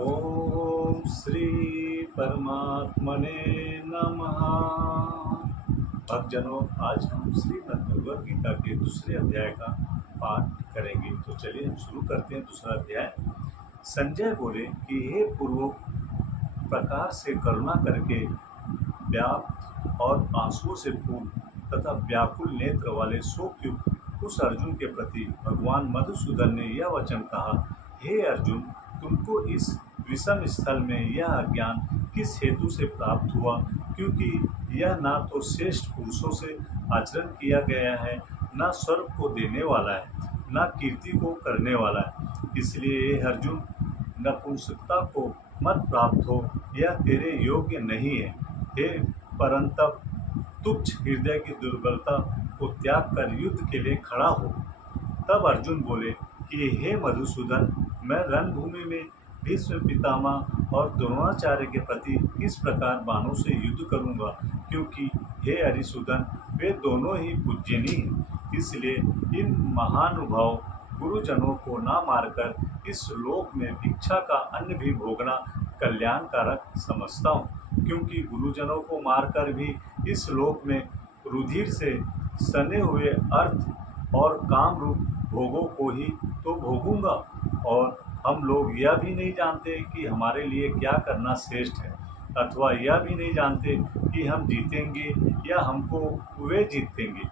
ओम श्री परमात्मने नमः। भक्तजनों, आज हम श्रीमद् भगवद गीता के दूसरे अध्याय का पाठ करेंगे। तो चलिए हम शुरू करते हैं दूसरा अध्याय। संजय बोले कि हे पूर्वोक्त प्रकार से करुणा करके व्याप्त और आंसुओं से पूर्ण तथा व्याकुल नेत्र वाले शोकयुक्त उस अर्जुन के प्रति भगवान मधुसूदन ने यह वचन कहा, हे अर्जुन, तुमको इस विषम स्थल में यह अज्ञान किस हेतु से प्राप्त हुआ, क्योंकि यह ना तो श्रेष्ठ पुरुषों से आचरण किया गया है, न स्वर्ग को देने वाला है, न कीर्ति को करने वाला है। इसलिए हे अर्जुन, नपुंसकता को मत प्राप्त हो, यह तेरे योग्य नहीं है। हे परंतप, तुच्छ हृदय की दुर्बलता को त्याग कर युद्ध के लिए खड़ा हो। तब अर्जुन बोले कि हे मधुसूदन, मैं रणभूमि में भीष्म पितामह और द्रोणाचार्य के प्रति किस प्रकार बाणों से युद्ध करूंगा, क्योंकि हे हरिसूदन, वे दोनों ही पूज्यनीय हैं। इसलिए इन महानुभाव गुरुजनों को न मारकर इस लोक में भिक्षा का अन्न भी भोगना कल्याणकारक समझता हूँ, क्योंकि गुरुजनों को मारकर भी इस लोक में रुधिर से सने हुए अर्थ और काम रूप भोगों को ही तो भोगूंगा। और हम लोग यह भी नहीं जानते कि हमारे लिए क्या करना श्रेष्ठ है, अथवा यह भी नहीं जानते कि हम जीतेंगे या हमको वे जीतेंगे।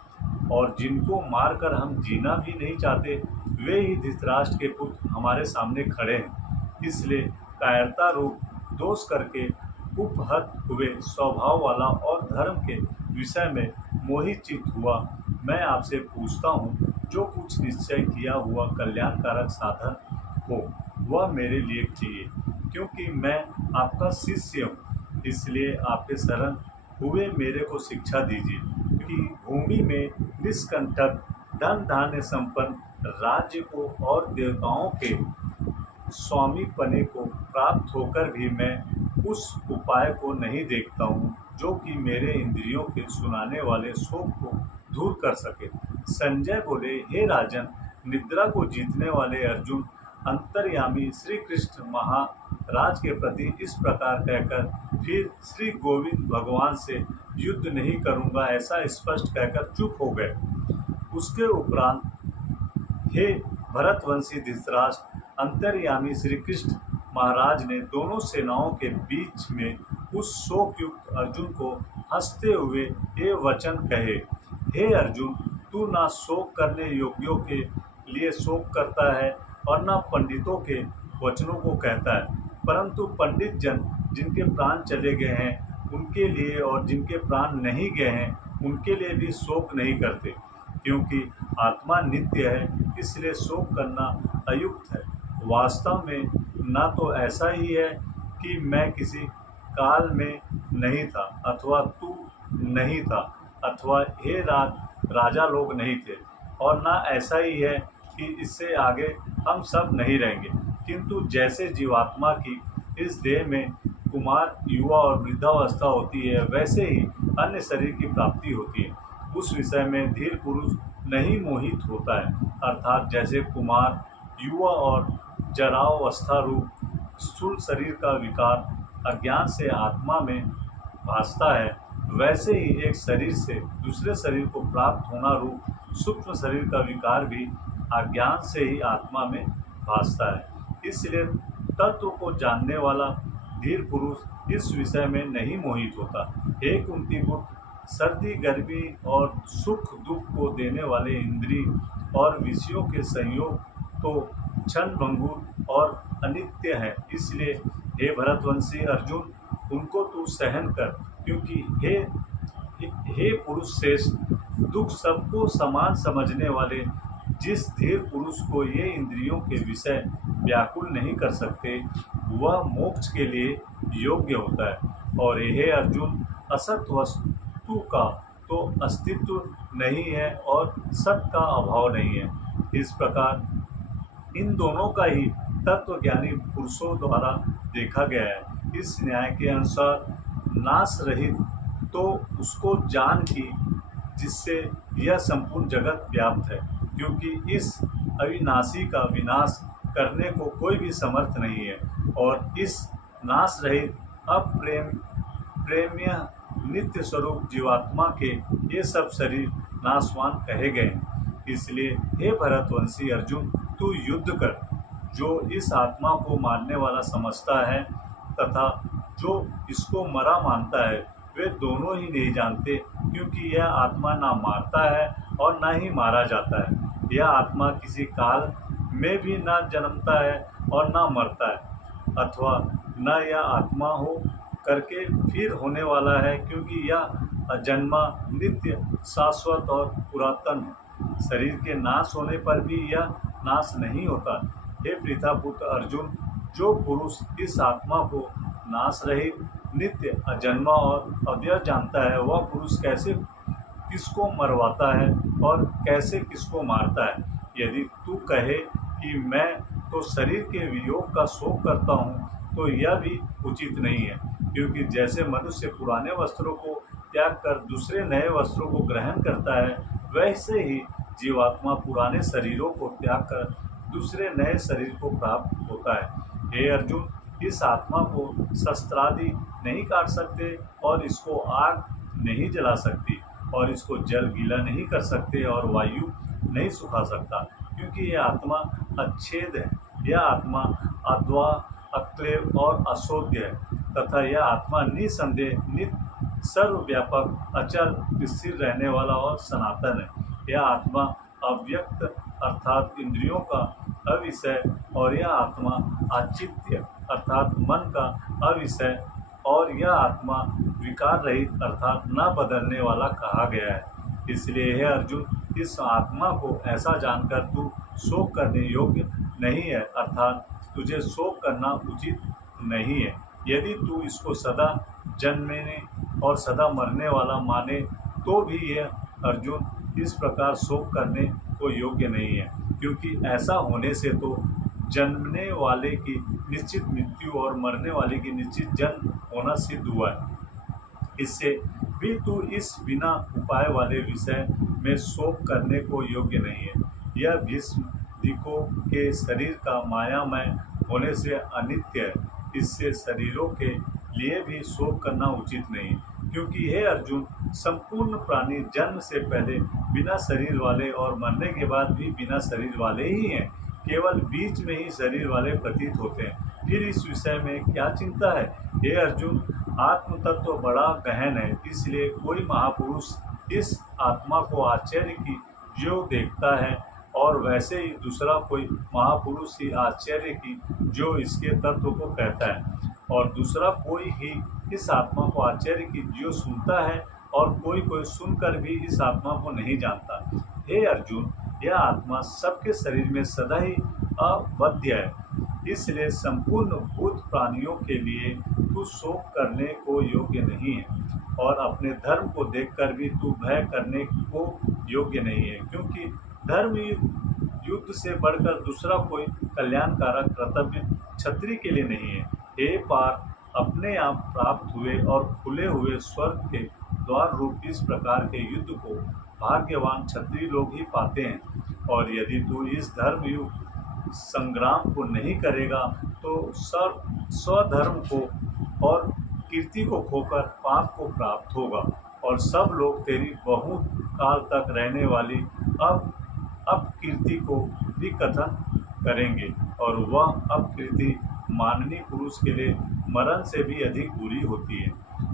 और जिनको मारकर हम जीना भी नहीं चाहते, वे ही धृतराष्ट्र के पुत्र हमारे सामने खड़े हैं। इसलिए कायरता रूप दोष करके उपहत हुए स्वभाव वाला और धर्म के विषय में मोहित चित्त हुआ मैं आपसे पूछता हूँ, जो कुछ निश्चय किया हुआ कल्याणकारक साधन हो वह मेरे लिए चाहिए, क्योंकि मैं आपका शिष्य हूँ। इसलिए आपके शरण हुए मेरे को शिक्षा दीजिए कि भूमि में निष्कंटक धन धान्य संपन्न राज्य को और देवताओं के स्वामी पने को प्राप्त होकर भी मैं उस उपाय को नहीं देखता हूँ जो कि मेरे इंद्रियों के सुनाने वाले शोक को दूर कर सके। संजय बोले, हे राजन, निद्रा को जीतने वाले अर्जुन अंतर्यामी श्री कृष्ण महाराज के प्रति इस प्रकार कहकर फिर श्री गोविंद भगवान से युद्ध नहीं करूंगा ऐसा स्पष्ट कहकर चुप हो गए। उसके उपरांत हे भरतवंशी धृतराष्ट्र, अंतर्यामी श्री कृष्ण महाराज ने दोनों सेनाओं के बीच में उस शोकयुक्त अर्जुन को हंसते हुए ये वचन कहे, हे अर्जुन, तू ना शोक करने योग्यों के लिए शोक करता है और न पंडितों के वचनों को कहता है, परंतु पंडित जन जिनके प्राण चले गए हैं उनके लिए और जिनके प्राण नहीं गए हैं उनके लिए भी शोक नहीं करते, क्योंकि आत्मा नित्य है, इसलिए शोक करना अयुक्त है। वास्तव में ना तो ऐसा ही है कि मैं किसी काल में नहीं था, अथवा तू नहीं था, अथवा हे राजा लोग नहीं थे, और ना ऐसा ही है कि इससे आगे हम सब नहीं रहेंगे। किंतु जैसे जीवात्मा की इस देह में कुमार, युवा और वृद्धावस्था होती है, वैसे ही अन्य शरीर की प्राप्ति होती है। उस विषय में धीर पुरुष नहीं मोहित होता है, अर्थात जैसे कुमार, युवा और जरावस्था रूप स्थूल शरीर का विकार अज्ञान से आत्मा में भासता है, वैसे ही एक शरीर से दूसरे शरीर को प्राप्त होना रूप सूक्ष्म शरीर का विकार भी अज्ञान से ही आत्मा में भासता है। इसलिए तत्व को जानने वाला धीर पुरुष इस विषय में नहीं मोहित होता। हे कुंती पुत्र, सर्दी गर्मी और सुख दुख को देने वाले इंद्रिय और विषयों के संयोग तो क्षण भंगुर और अनित्य है। इसलिए हे भरतवंशी अर्जुन, उनको तू सहन कर, क्योंकि हे पुरुष श्रेष्ठ, दुख सबको समान समझने वाले जिस धीर पुरुष को ये इंद्रियों के विषय व्याकुल नहीं कर सकते, वह मोक्ष के लिए योग्य होता है। और हे अर्जुन, असत वस्तु का तो अस्तित्व नहीं है और सत का अभाव नहीं है। इस प्रकार इन दोनों का ही तत्वज्ञानी पुरुषों द्वारा देखा गया है। इस न्याय के अनुसार नाश रहित तो उसको जान की जिससे यह संपूर्ण जगत व्याप्त है, क्योंकि इस अविनाशी का विनाश करने को कोई भी समर्थ नहीं है। और इस नाश रहित प्रेम्य नित्य स्वरूप जीवात्मा के ये सब शरीर नाशवान कहे गए। इसलिए हे भरतवंशी अर्जुन, तू युद्ध कर। जो इस आत्मा को मारने वाला समझता है तथा जो इसको मरा मानता है, वे दोनों ही नहीं जानते, क्योंकि यह आत्मा ना मारता है और ना ही मारा जाता है। यह आत्मा किसी काल में भी ना जन्मता है और ना मरता है, अथवा न यह आत्मा हो करके फिर होने वाला है, क्योंकि यह अजन्मा, नित्य, शाश्वत और पुरातन है। शरीर के नाश होने पर भी यह नाश नहीं होता। हे पृथापुत्र अर्जुन, जो पुरुष इस आत्मा को नाश रहित, नित्य, अजन्मा और अव्यय जानता है, वह पुरुष कैसे किसको मरवाता है और कैसे किसको मारता है। यदि तू कहे कि मैं तो शरीर के वियोग का शोक करता हूँ, तो यह भी उचित नहीं है, क्योंकि जैसे मनुष्य पुराने वस्त्रों को त्याग कर दूसरे नए वस्त्रों को ग्रहण करता है, वैसे ही जीवात्मा पुराने शरीरों को त्याग कर दूसरे नए शरीर को प्राप्त होता है। हे अर्जुन, इस आत्मा को शस्त्रादि नहीं काट सकते और इसको आग नहीं जला सकती और इसको जल गीला नहीं कर सकते और वायु नहीं सुखा सकता, क्योंकि यह आत्मा अच्छेद है। यह आत्मा अद्वा, अक्लेव और अशोध्य है तथा यह आत्मा निसंदेह, नित्य, सर्वव्यापक, अचल, स्थिर रहने वाला और सनातन है। यह आत्मा अव्यक्त अर्थात इंद्रियों का अविषय और यह आत्मा आचित्य अर्थात मन का अविषय और यह आत्मा विकार रहित अर्थात न बदलने वाला कहा गया है। इसलिए हे अर्जुन, इस आत्मा को ऐसा जानकर तू शोक करने योग्य नहीं है, अर्थात तुझे शोक करना उचित नहीं है। यदि तू इसको सदा जन्मने और सदा मरने वाला माने तो भी यह अर्जुन इस प्रकार शोक करने को योग्य नहीं है, क्योंकि ऐसा होने से तो जन्मने वाले की निश्चित मृत्यु और मरने वाले की निश्चित जन्म होना सिद्ध हुआ है। इससे भी तू इस बिना उपाय वाले विषय में शोक करने को योग्य नहीं है। यह भीष्मदिकों के शरीर का मायामय होने से अनित्य है। इससे शरीरों के लिए भी शोक करना उचित नहीं, क्योंकि हे अर्जुन, संपूर्ण प्राणी जन्म से पहले बिना शरीर वाले और मरने के बाद भी बिना शरीर वाले ही हैं। केवल बीच में ही शरीर वाले प्रतीत होते हैं। फिर इस विषय में क्या चिंता है? हे अर्जुन, आत्म तत्व बड़ा गहन है, इसलिए कोई महापुरुष इस आत्मा को आश्चर्य की जो देखता है और वैसे ही दूसरा कोई महापुरुष ही आश्चर्य की जो इसके तत्व को कहता है, और दूसरा कोई ही इस आत्मा को आश्चर्य की जो सुनता है, और कोई कोई सुनकर भी इस आत्मा को नहीं जानता। हे अर्जुन, यह आत्मा सबके शरीर में सदा ही अवध्य है, इसलिए संपूर्ण भूत प्राणियों के लिए तू शोक करने को योग्य नहीं है, और अपने धर्म को देखकर भी तू भय करने को योग्य नहीं है, क्योंकि धर्म युद्ध से बढ़कर दूसरा कोई कल्याणकारक कर्तव्य क्षत्रिय के लिए नहीं है। हे पार्थ, अपने आप प्राप्त हुए और खुले हुए स्वर्ग के द्वार रूप इस प्रकार के युद्ध को भाग्यवान क्षत्रिय लोग ही पाते हैं, और यदि तू इस धर्मयुक्त संग्राम को नहीं करेगा तो स्वधर्म को और कीर्ति को खोकर पाप को प्राप्त होगा, और सब लोग तेरी बहुत काल तक रहने वाली अपकीर्ति को भी कथन करेंगे, और वह अपकीर्ति माननीय पुरुष के लिए मरण से भी अधिक बुरी होती है।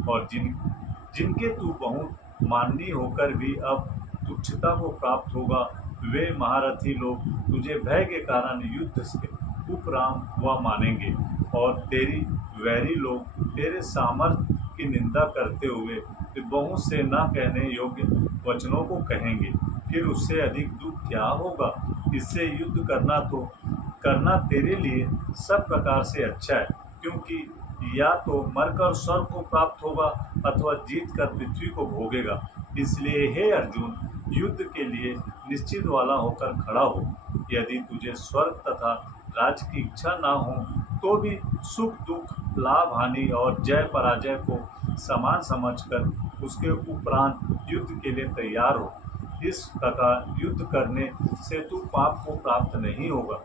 और जिनके तू बहुत माननीय होकर भी अब तुच्छता को प्राप्त होगा, वे महारथी लोग तुझे भय के कारण युद्ध से उपराम हुआ मानेंगे, और तेरी वैरी लोग तेरे सामर्थ्य की निंदा करते हुए बहुत से न कहने योग्य वचनों को कहेंगे। फिर उससे अधिक दुख क्या होगा? इससे युद्ध करना तेरे लिए सब प्रकार से अच्छा है, क्योंकि या तो मरकर स्वर्ग को प्राप्त होगा अथवा जीत कर पृथ्वी को भोगेगा। इसलिए हे अर्जुन, युद्ध के लिए निश्चित वाला होकर खड़ा हो। यदि तुझे स्वर्ग तथा राज्य की इच्छा ना हो तो भी सुख दुख, लाभ हानि और जय पराजय को समान समझकर उसके उपरांत युद्ध के लिए तैयार हो। इस प्रकार युद्ध करने से तू पाप को प्राप्त नहीं होगा।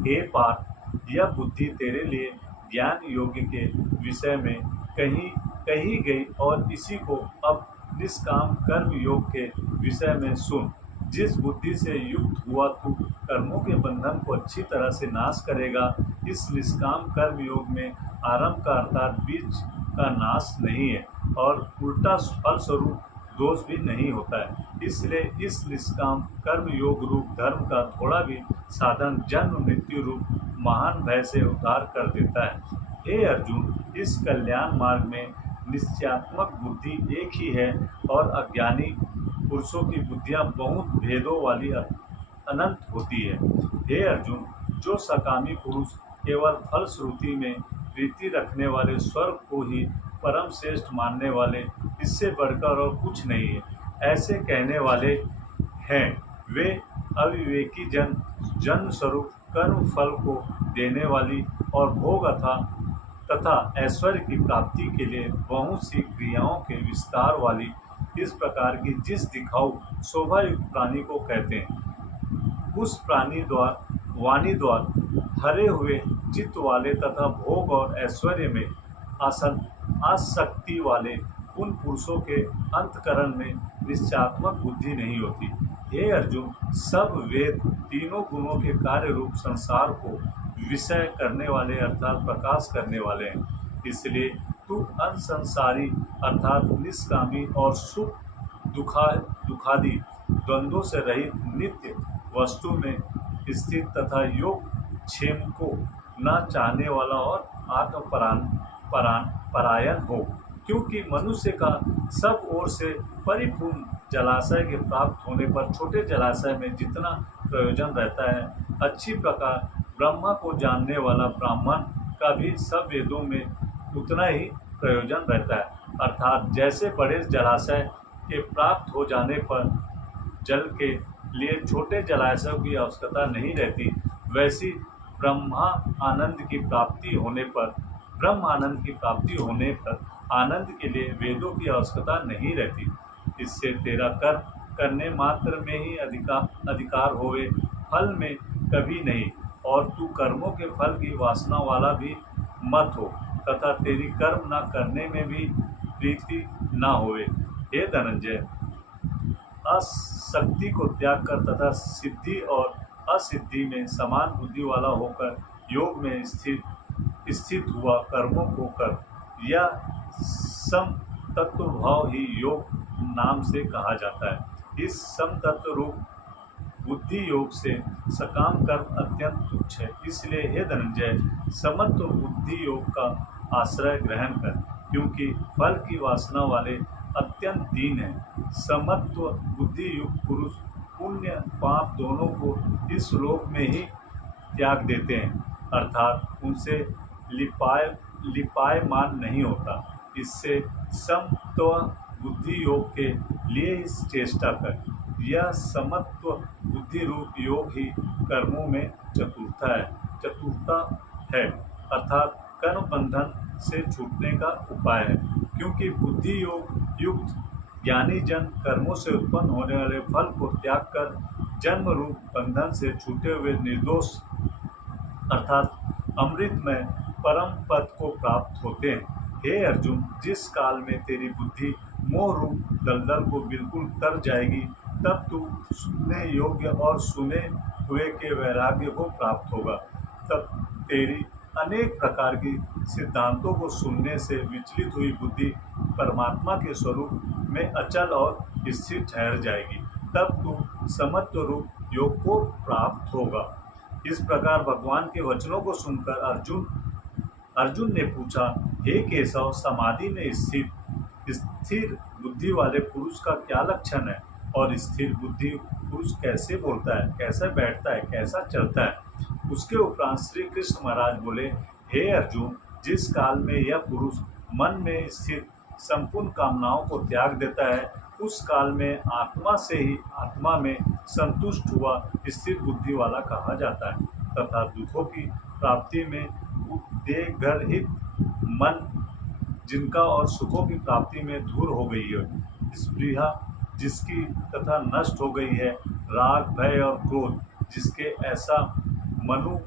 हे पार्थ, यह बुद्धि तेरे लिए ज्ञान योग्य के विषय में कही कही गई और इसी को अब निष्काम कर्म योग के विषय में सुन। जिस बुद्धि से युक्त हुआ तू कर्मों के बंधन को अच्छी तरह से नाश करेगा। इस निष्काम कर्म योग में आरंभ का अर्थात बीज का नाश नहीं है और उल्टा फलस्वरूप दोष भी नहीं होता है। इसलिए इस निष्काम कर्म योग रूप धर्म का थोड़ा भी साधन जन्म मृत्यु रूप महान भय से उद्धार कर देता है। हे अर्जुन, इस कल्याण मार्ग में निश्चयात्मक बुद्धि एक ही है और अज्ञानी पुरुषों की बुद्धियां बहुत भेदों वाली अनंत होती है। हे अर्जुन, जो सकामी पुरुष केवल फलश्रुति में प्रीति रखने वाले स्वर्ग को ही परम श्रेष्ठ मानने वाले, इससे बढ़कर और कुछ नहीं है, ऐसे कहने वाले हैं, वे अविवेकी जन जन्म स्वरूप कर्म फल को देने वाली और भोग तथा ऐश्वर्य की प्राप्ति के लिए बहुत सी क्रियाओं के विस्तार वाली इस प्रकार की जिस दिखाऊ शोभा युक्त प्राणी को कहते हैं। उस प्राणी द्वारा वाणी द्वारा हरे हुए चित्त वाले तथा भोग और ऐश्वर्य में आसक्ति वाले उन पुरुषों के अंतकरण में निश्चयात्मक बुद्धि नहीं होती। हे अर्जुन, सब वेद तीनों गुणों के कार्य रूप संसार को विषय करने वाले अर्थात प्रकाश करने वाले हैं। इसलिए तू अनसंसारी अर्थात निष्कामी और सुख दुखादि द्वंद्वों से रहित नित्य वस्तु में स्थित तथा योग क्षेम को न चाहने वाला और परायण हो। क्योंकि मनुष्य का सब ओर से परिपूर्ण जलाशय के प्राप्त होने पर छोटे जलाशय में जितना प्रयोजन रहता है, अच्छी प्रकार ब्रह्मा को जानने वाला ब्राह्मण का भी सब वेदों में उतना ही प्रयोजन रहता है। अर्थात जैसे बड़े जलाशय के प्राप्त हो जाने पर जल के लिए छोटे जलाशयों की आवश्यकता नहीं रहती, वैसी ब्रह्म आनंद की प्राप्ति होने पर आनंद के लिए वेदों की आवश्यकता नहीं रहती। इससे तेरा कर्म करने मात्र में ही अधिकार होवे, फल में कभी नहीं, और तू कर्मों के फल की वासना वाला भी मत हो तथा तेरी कर्म न करने में भी प्रीति न होवे। हे धनंजय, आसक्ति को त्याग कर तथा सिद्धि और असिद्धि में समान बुद्धि वाला होकर योग में स्थित हुआ कर्मों को कर। यह सम तत्व भाव ही योग नाम से कहा जाता है। इस सम तत्व रूप बुद्धि योग से सकाम कर्म अत्यंत तुच्छ है। इसलिए हे धनंजय, समत्व बुद्धि योग का आश्रय ग्रहण कर, क्योंकि फल की वासना वाले अत्यंत दीन है। समत्व बुद्धि युक्त पुरुष पुण्य पाप दोनों को इस लोक में ही त्याग देते हैं, अर्थात उनसे लिपायमान नहीं होता। इससे समत्व बुद्धि योग के लिए इस चेष्टा कर। यह समत्व बुद्धि रूप योग ही कर्मों में चतुरता है, अर्थात कर्म बंधन से छूटने का उपाय है। क्योंकि बुद्धि योग युक्त ज्ञानी जन कर्मों से उत्पन्न होने वाले फल को त्याग कर जन्म रूप बंधन से छूटे हुए निर्दोष अर्थात अमृतमय परम पद को प्राप्त होते हैं। हे अर्जुन, जिस काल में तेरी बुद्धि मोह रूप दलदल को बिल्कुल तर जाएगी, तब तू सुनने योग्य और सुने हुए के वैराग्य को प्राप्त होगा। तब तेरी अनेक प्रकार की सिद्धांतों को सुनने से विचलित हुई बुद्धि परमात्मा के स्वरूप में अचल और स्थिर ठहर जाएगी। तब तू समत्व रूप योग को प्राप्त होगा। इस प्रकार भगवान के वचनों को सुनकर अर्जुन ने पूछा, हे केशव, समाधि में स्थिर बुद्धि वाले पुरुष का क्या लक्षण है और स्थिर बुद्धि पुरुष कैसे बोलता है, कैसे बैठता है, कैसा चलता है? उसके उपरांत श्री कृष्ण महाराज बोले, हे अर्जुन, जिस काल में यह पुरुष मन में स्थित संपूर्ण कामनाओं को त्याग देता है, उस काल में आत्मा से ही आत्मा में संतुष्ट हुआ स्थिर बुद्धि वाला कहा जाता है। तथा दुखों की प्राप्ति में उद्वेगरहित मन जिनका और सुखों की प्राप्ति में दूर हो गई है, स्पृहा जिसकी तथा नष्ट हो गई है, राग भय और क्रोध जिसके ऐसा मनु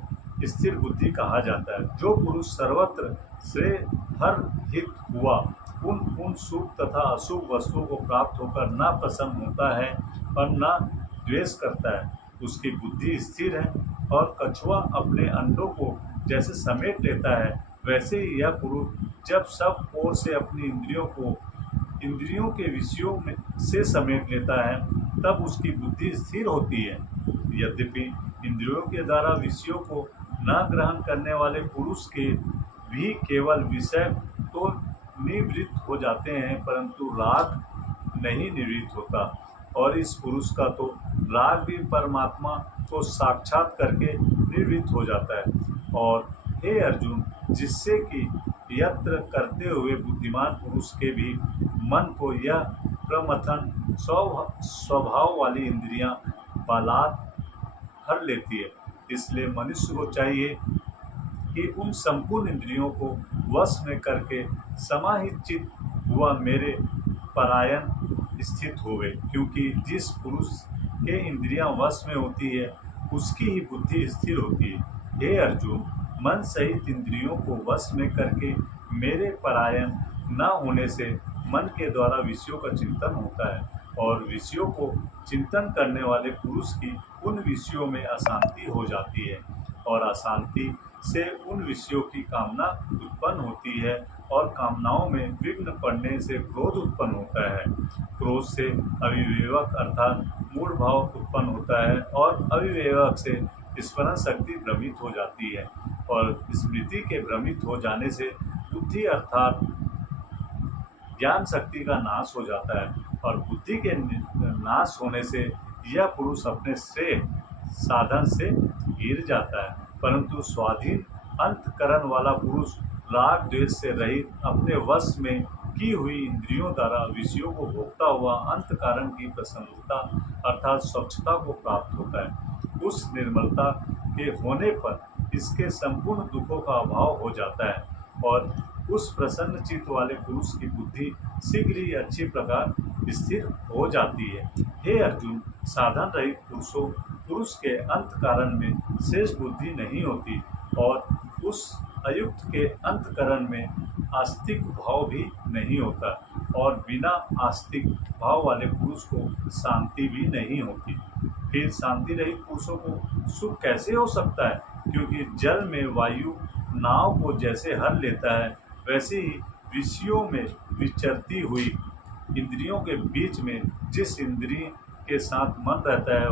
स्थिर बुद्धि कहा जाता है। जो पुरुष सर्वत्र श्रेय हर हित हुआ उन शुभ तथा अशुभ वस्तुओं को प्राप्त होकर न प्रसन्न होता है और न द्वेष करता है, उसकी बुद्धि स्थिर है। और कछुआ अपने अंडों को जैसे समेट लेता है, वैसे ही यह पुरुष जब सब ओर से अपनी इंद्रियों के विषयों में से समेट लेता है, तब उसकी बुद्धि स्थिर होती है। यद्यपि इंद्रियों के द्वारा विषयों को न ग्रहण करने वाले पुरुष के भी केवल विषय तो निवृत्त हो जाते हैं, परंतु राग नहीं निवृत्त होता। और इस पुरुष का तो राग भी परमात्मा को साक्षात करके निवृत्त हो जाता है। और हे अर्जुन, जिससे कि यत्र करते हुए बुद्धिमान पुरुष के भी मन को यह प्रमथन स्वभाव वाली इंद्रियां बलात् हर लेती है। इसलिए मनुष्य को चाहिए कि उन संपूर्ण इंद्रियों को वश में करके समाहित चित्त हुआ मेरे परायण स्थित होवे, क्योंकि जिस पुरुष के इंद्रियां वश में होती है उसकी ही बुद्धि स्थिर होती है। हे अर्जुन, मन सहित इंद्रियों को वश में करके मेरे परायण न होने से मन के द्वारा विषयों का चिंतन होता है, और विषयों को चिंतन करने वाले पुरुष की उन विषयों में अशांति हो जाती है, और अशांति से उन विषयों की कामना उत्पन्न होती है, और कामनाओं में विघ्न पड़ने से क्रोध उत्पन्न होता है। क्रोध से अविवेक अर्थात मूढ़ भाव उत्पन्न होता है, और अविवेक से स्मरण शक्ति भ्रमित हो जाती है, और स्मृति के भ्रमित हो जाने से बुद्धि अर्थात ज्ञान शक्ति का नाश हो जाता है, और बुद्धि के नाश होने से यह पुरुष अपने श्रेय साधन से गिर जाता है। परंतु स्वाधीन अंतकरण वाला पुरुष राग द्वेष से रहित अपने वश में की हुई इंद्रियों द्वारा विषयों को भोगता हुआ अंतकरण की प्रसन्नता अर्थात स्वच्छता को प्राप्त होता है। उस निर्मलता के होने पर इसके संपूर्ण दुखों का अभाव हो जाता है, और उस प्रसन्न चित्त वाले पुरुष की बुद्धि शीघ्र ही अच्छी प्रकार स्थिर हो जाती है। हे अर्जुन, साधन रहित पुरुष के अंतकरण में शेष बुद्धि नहीं होती, और उस अयुक्त के अंतकरण में आस्तिक भाव भी नहीं होता, और बिना आस्तिक भाव वाले पुरुष को शांति भी नहीं होती। फिर शांति रहित पुरुषों को सुख कैसे हो सकता है? क्योंकि जल में वायु नाव को जैसे हर लेता है, वैसे ही विषयों में विचरती हुई इंद्रियों के बीच में जिस इंद्रिय के साथ मन रहता है,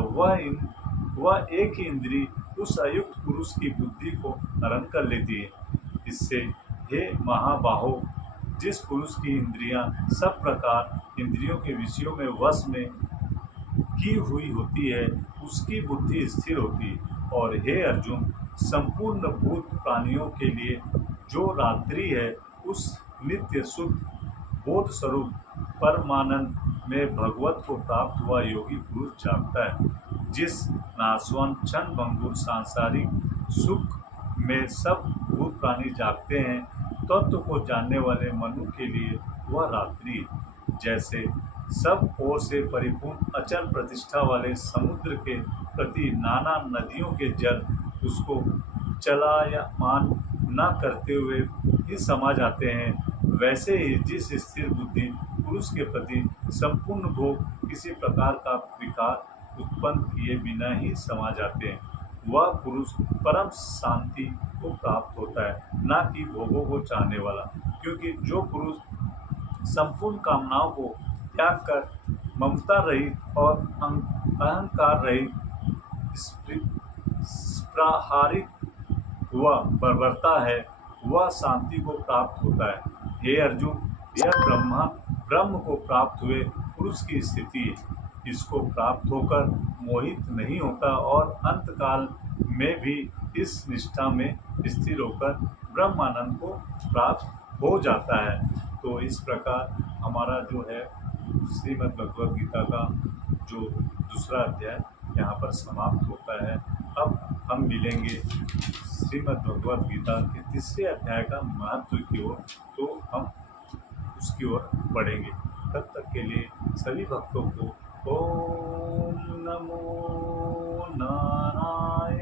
वह एक ही इंद्रिय उस अयुक्त पुरुष की बुद्धि को हरण कर लेती है। इससे हे महाबाहो, जिस पुरुष की इंद्रियां सब प्रकार इंद्रियों के विषयों में वश में की हुई होती है, उसकी बुद्धि स्थिर होती है। और हे अर्जुन, संपूर्ण भूत प्राणियों के लिए जो रात्रि है, उस नित्य शुद्ध बोध स्वरूप परमानंद में भगवत को प्राप्त हुआ योगी पुरुष जागता है। जिस नाशवान क्षण भंगुर सांसारिक सुख में सब भूत प्राणी जागते हैं, तत्व को जानने वाले मनु के लिए वह रात्रि जैसे सब ओर से परिपूर्ण अचल प्रतिष्ठा वाले समुद्र के प्रति नाना नदियों के जल उसको चलायमान न करते हुए ही समा जाते हैं, वैसे ही जिस स्थिर बुद्धि पुरुष के प्रति संपूर्ण भोग किसी प्रकार का विकार उत्पन्न किए बिना ही समा जाते हैं, वह पुरुष परम शांति को प्राप्त होता है, न कि भोगों को चाहने वाला। क्योंकि जो पुरुष संपूर्ण कामनाओं को त्याग कर ममता रहित और अहंकार रहित स्पृहारित हुआ बरबरता है, वह शांति को प्राप्त होता है। हे अर्जुन, यह ब्रह्म को प्राप्त हुए पुरुष की स्थिति है। इसको प्राप्त होकर मोहित नहीं होता, और अंतकाल में भी इस निष्ठा में स्थिर होकर ब्रह्मानंद को प्राप्त हो जाता है। तो इस प्रकार हमारा जो है श्रीमद् भगवद गीता का जो दूसरा अध्याय यहाँ पर समाप्त होता है। अब हम मिलेंगे श्रीमद् भगवद गीता के तीसरे अध्याय का महत्व की ओर, तो हम उसकी ओर बढ़ेंगे। तब तक के लिए सभी भक्तों को ओम नमो नारायणाय।